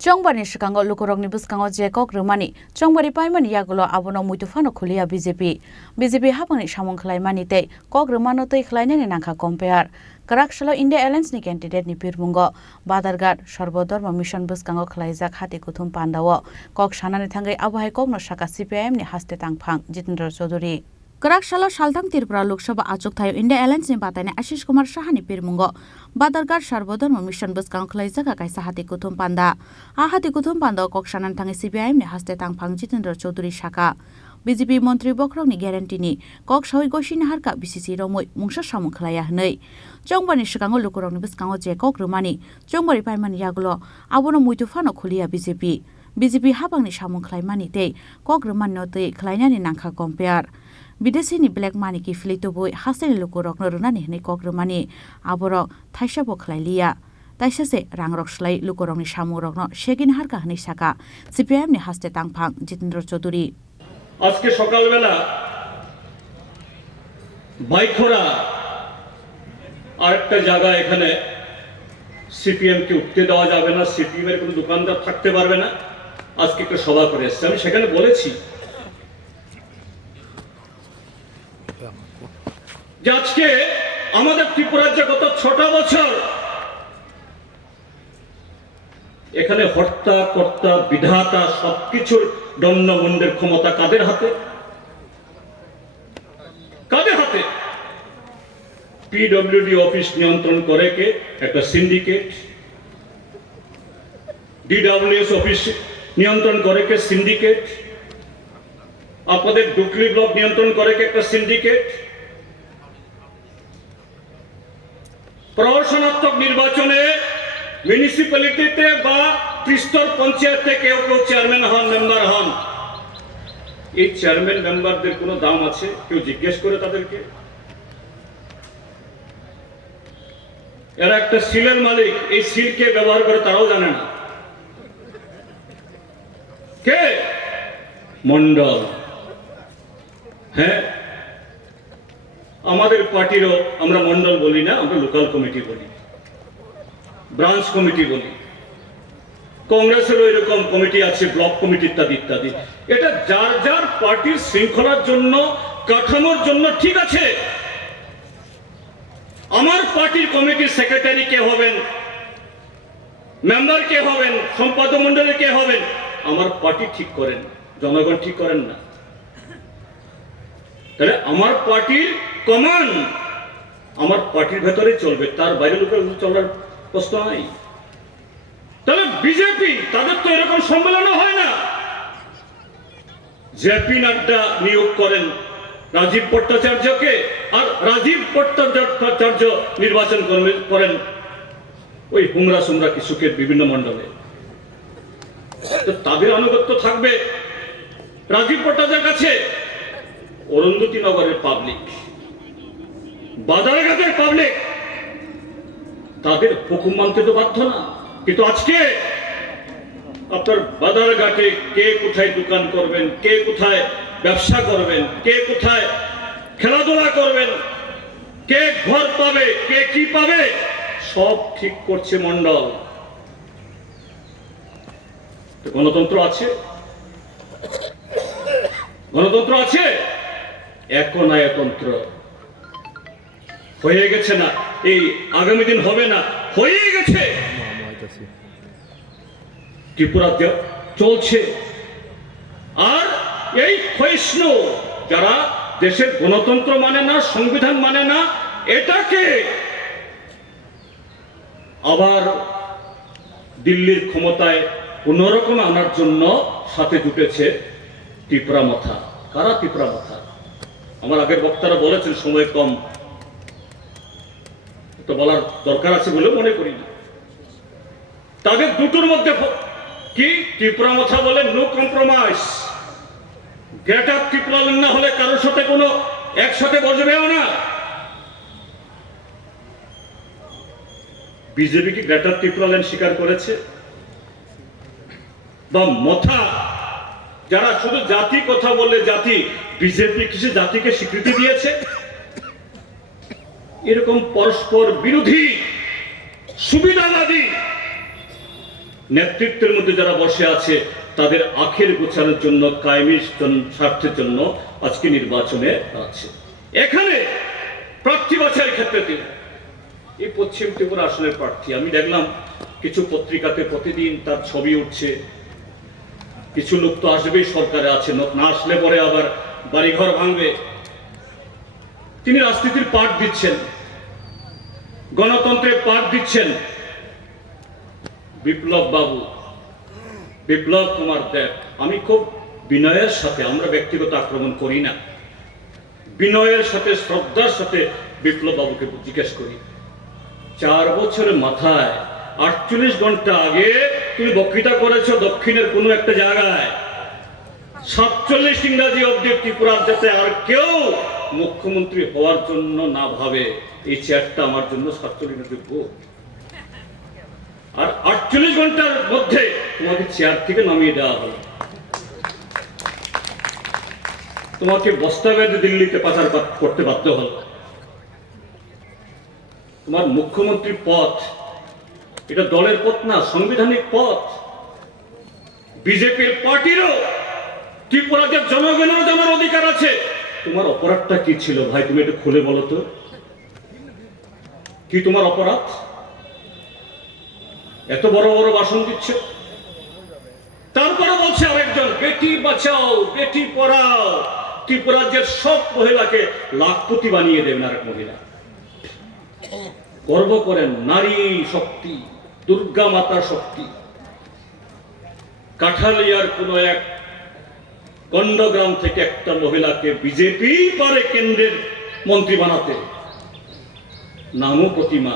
Chongbani shikango lukurokni buskango je kokrumani chongbari paimani yagulo abono muitufano khulia BJP hapangni samong khlaimani tei kokrumano tei khlainani nangkha compare Karakshalo India Alliance ni candidate ni Pirmungo Badarghat Sarbodharma Mission buskango khlaijak hati kuthum pandawo kok sanani thangai abahai kokno saka CPIM ni haste tangphang Jitendra Chaudhary Karakshalo Salthang Tripura Lok Sabha achuk thayo India Alliance ni batani Ashish Kumar Sahani Pirmungo Badarghat Sarbodharma Mission buskango khlaijak kaisa hati kuthum panda a hati kuthum panda kok sanani thangai CPIM ni haste tangphang Jitendra Chaudhary saka BJP Montri Bokrokni guarantee ni kok soi gosini harka BCC romoi mungsa samung khlaya hnei Chongbani shikango lukurokni buskango je kokrumani chongbari paimani yagulo abono muitufano khulia BJP hapangni samung khlaimani tei kokrumani no tei khlainani nangkha compare Bidesini black money ki flitoboi haseni lukurokno runani hnei kokrumani aborok thaisabo khlailia taisase rangrok slai lukurokni samurokno segin harka hnei saka CPIM ni haste tangphang Jitendra Chaudhary আজকে সকালবেলা বাইখরা আরেকটা জায়গা এখানে CPM কে উঠতে দেওয়া যাবে না CPM এর কোনো দোকানদার থাকতে পারবে না আজকে একটা সভা করে এসেছে আমি সেখানে বলেছি যে আজকে আমাদের ত্রিপুরার যে গত 6টা বছর এখানে হর্তা কর্তা বিধাতা সবকিছুর দণ্ডমুণ্ডের ক্ষমতা কাদের হাতে পিডব্লিউডি অফিস নিয়ন্ত্রণ করে কে একটা সিন্ডিকেট ডিডব্লিউএস অফিস নিয়ন্ত্রণ করে কে সিন্ডিকেট আপনাদের ডুকলি ব্লক নিয়ন্ত্রণ করে কে একটা সিন্ডিকেট প্রশাসনাত্মক নির্বাচনে মিউনিসিপ্যালিটিতে বা ত্রিস্তর পঞ্চায়েতে কেউ চেয়ারম্যান হন মেম্বার হন এই চেয়ারম্যান মেম্বারদের কোনো দাম আছে কেউ জিজ্ঞেস করে তাদেরকে এরা একটা সিলের মালিক এই সিলকে ব্যবহার করে তারাও জানে না কে মন্ডল হ্যাঁ আমাদের পার্টিরও আমরা মন্ডল বলি না আমরা লোকাল কমিটি বলি ব্রাঞ্চ কমিটি বলি কংগ্রেসেরও এরকম কমিটি আছে ব্লক কমিটি ইত্যাদি ইত্যাদি এটা যার যার পার্টির শৃঙ্খলার জন্য কাঠামোর জন্য ঠিক আছে আমার পার্টির কমিটির সেক্রেটারি কে হবেন মেম্বার কে হবেন সম্পাদক মণ্ডলী কে হবেন আমার পার্টি ঠিক করেন জনগণ ঠিক করেন না তাহলে আমার পার্টির কমান্ড আমার পার্টির ভেতরে চলবে তার বাইরে লোকের চলার প্রশ্ন নাই তাহলে বিজেপি তাদের তো এরকম সম্মেলনও হয় না জেপি নাড্ডা নিয়োগ করেন রাজীব ভট্টাচার্যকে আর রাজীব ভট্টাচার্য নির্বাচন করেন ওই হুমরা সুমরা কিছুকের বিভিন্ন মণ্ডলে তাদের আনুগত্য থাকবে রাজীব ভট্টাচার্যের কাছে অরুন্ধতী নগরের পাবলিক বাদারঘাটের পাবলিক তাদের হুকুম মানতে তো বাধ্য না কিন্তু আজকে আপনার বাদারঘাটে কে কোথায় দোকান করবেন কে কোথায় ব্যবসা করবেন কে কোথায় খেলাধুলা করবেন কে ঘর পাবে কে কি পাবে সব ঠিক করছে মন্ডল গণতন্ত্র আছে গণতন্ত্র আছে একনায়তন্ত্র হয়ে গেছে না এই আগামী দিন হবে না হয়ে গেছে ত্রিপুরাতে চলছে আর এই ক্ষয়িষ্ণু যারা দেশের গণতন্ত্র মানে না সংবিধান মানে না এটাকে আবার দিল্লির ক্ষমতায় কোনোরকম আনার জন্য সাথে জুটেছে ত্রিপুরা মাথা কারা ত্রিপুরা মাথা আমার আগের বক্তারা বলেছেন সময় কম তো বলার দরকার আছে বলে মনে করি না তাদের দুটোর মধ্যে কি ত্রিপুরা মাথা বলে নো কম্প্রোমাইজ গ্রেটার ত্রিপুরা না হলে কারোর সাথে কোনো একসাথে বসবেও না বিজেপি কি গ্রেটার ত্রিপুরা স্বীকার করেছে বা মথা যারা শুধু জাতি কথা বললে জাতি বিজেপি কিছু জাতিকে স্বীকৃতি দিয়েছে এরকম পরস্পর বিরোধী সুবিধাবাদী নেতৃত্বের মধ্যে যারা বসে আছে তাদের আখের গোছানোর জন্য, কায়েমি স্বার্থের জন্য আজকে নির্বাচনে আছে। এখানে প্রার্থী বাছাইয়ের ক্ষেত্রে এই পশ্চিম ত্রিপুরা আসনের প্রার্থী আমি দেখলাম কিছু পত্রিকাতে প্রতিদিন তার ছবি উঠছে। কিছু লোক তো আসবেই, সরকারে আছে, না আসলে পরে আবার বাড়িঘর ভাঙবে। তিনি রাজনীতির পাঠ দিচ্ছেন, গণতন্ত্রের পাঠ দিচ্ছেন। বিপ্লব বাবু, বিপ্লব কুমার দেব, আমি খুব বিনয়ের সাথে, আমরা ব্যক্তিগত আক্রমণ করি না, বিনয়ের সাথে শ্রদ্ধার সাথে বিপ্লব বাবুকে জিজ্ঞেস করি, 4 বছরের মাথায় 48 ঘন্টা আগে তুমি বক্তৃতা করেছো দক্ষিণের কোনো একটা জায়গায়, 47 ইংরাজি অব্দি ত্রিপুরার যাতে আর কেউ মুখ্যমন্ত্রী হওয়ার জন্য না ভাবে, এই চেয়ারটা আমার জন্য 47 ভোট। আর 48 ঘন্টার মধ্যে তোমাকে চেয়ার থেকে নামিয়ে দেওয়া হলো, তোমাকে বস্তা বেঁধে দিল্লিতে পাচার করতে বাধ্য হলো। তোমার মুখ্যমন্ত্রী পদ এটা দলের পথ না, সাংবিধানিক পথ। বিজেপির পার্টিরও ত্রিপুরার জনগণেরও জানার অধিকার আছে। তোমার অপরাধটা কি ছিল ভাই, তুমি একটু খুলে বলো তো, কি তোমার অপরাধ? এত বড় বড় ভাষণ দিচ্ছ, তারপরে বলছে আরেকজন বেটি বাঁচাও বেটি পড়াও, ত্রিপুরাজ্যের সব মহিলাকে লাখপতি বানিয়ে দেবেন আরেক মহিলা। গর্ব করেন নারী শক্তি, দুর্গা মাতা শক্তি। কাঠালিয়ার কোন এক গন্ডগ্রাম থেকে একটা মহিলাকে বিজেপি পারে কেন্দ্রের মন্ত্রী বানাতে, নামও প্রতিমা।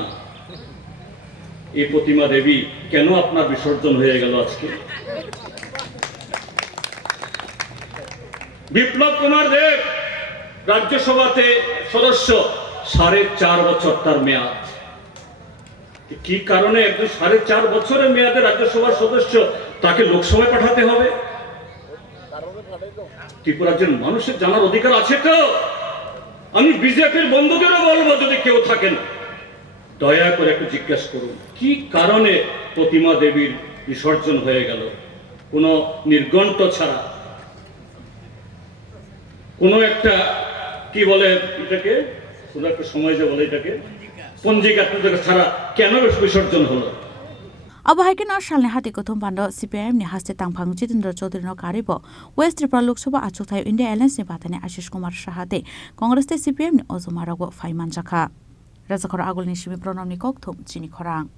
এই প্রতিমা দেবী কেন আপনার বিসর্জন হয়ে গেল আজকে? বিপ্লব কুমার দেব রাজ্যসভাতে সদস্য, 4.5 বছর তার মেয়াদ। কি কারণে একজন 4.5 বছরের মেয়াদে রাজ্যসভার সদস্য তাকে লোকসভায় পাঠাতে হবে? ত্রিপুরার মানুষের জানার অধিকার আছে তো। আমি বিজেপির বন্ধুদেরও বলবো, যদি কেউ থাকেন দয়া করে একটু জিজ্ঞাসা করুন কি কারণে প্রতিমা দেবীর বিসর্জন হয়ে গেল, কোনো নির্ঘণ্ট ছাড়া, কোনো একটা কি বলে এটাকে, কোনো একটা সময় যে বলে এটাকে পঞ্জিকা ছাড়া কেন বিসর্জন হলো? Abahaikin Shalni Hati Kotum Pando CPM ni haste tangphang Jitendra Chaudhary no karibo West Tripura Lok Sabha achukthai India Alliance ni batani Ashish Kumar Shahate Congress te CPM ni Ozomarago Faiman Jakha Rajakhor Agul ni Shimi Pronom ni Kokthum Chini Khorang